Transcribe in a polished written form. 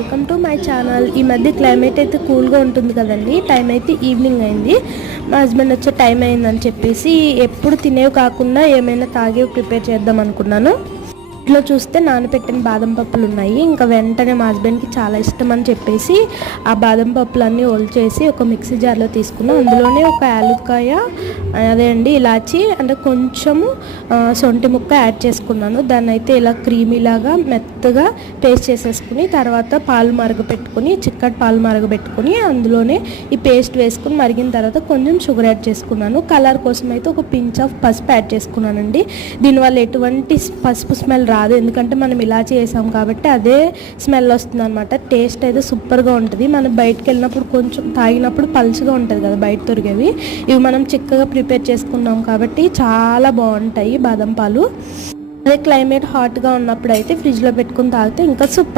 Welcome to my channel. ఈ మధ్య climate అయితే కూల్గా ఉంటుంది కదండి. టైం అయితే ఈవినింగ్ అయింది. మా హస్బెండ్ వచ్చే టైం అయిందని చెప్పేసి ఎప్పుడు తినేవి కాకుండా ఏమైనా తాగేవి ప్రిపేర్ చేద్దాం అనుకున్నాను. ఇంట్లో చూస్తే నానబెట్టిన బాదం పప్పులు ఉన్నాయి. ఇంకా వెంటనే మా హస్బెండ్కి చాలా ఇష్టం అని చెప్పేసి ఆ బాదం పప్పులన్నీ ఒలిచేసి ఒక మిక్సీ జార్లో తీసుకున్నాం. అందులోనే ఒక యాలుక్కాయ, అదే అండి ఇలాచి, అంటే కొంచెము సొంటి ముక్క యాడ్ చేసుకున్నాను. దాన్ని అయితే ఇలా క్రీమీలాగా మెత్తగా పేస్ట్ చేసేసుకుని తర్వాత పాలు మరగపెట్టుకుని, చిక్కటి పాలు మరగబెట్టుకుని అందులోనే ఈ పేస్ట్ వేసుకుని మరిగిన తర్వాత కొంచెం షుగర్ యాడ్ చేసుకున్నాను. కలర్ కోసం అయితే ఒక పించ్ ఆఫ్ పసుపు యాడ్ చేసుకున్నానండి. దీనివల్ల ఎటువంటి పసుపు స్మెల్ రాదు, ఎందుకంటే మనం ఇలాచి వేసాం కాబట్టి అదే స్మెల్ వస్తుంది అనమాట. టేస్ట్ అయితే సూపర్గా ఉంటుంది. మనం బయటకు వెళ్ళినప్పుడు కొంచెం తాగినప్పుడు పలుచగా ఉంటుంది కదా బయట దొరికేవి, ఇవి మనం చిక్కగా ప్రిపేర్ చేసుకున్నాం కాబట్టి చాలా బాగుంటాయి బాదం పాలు. అదే క్లైమేట్ హాట్గా ఉన్నప్పుడు అయితే ఫ్రిడ్జ్లో పెట్టుకుని తాగితే ఇంకా సూపర్.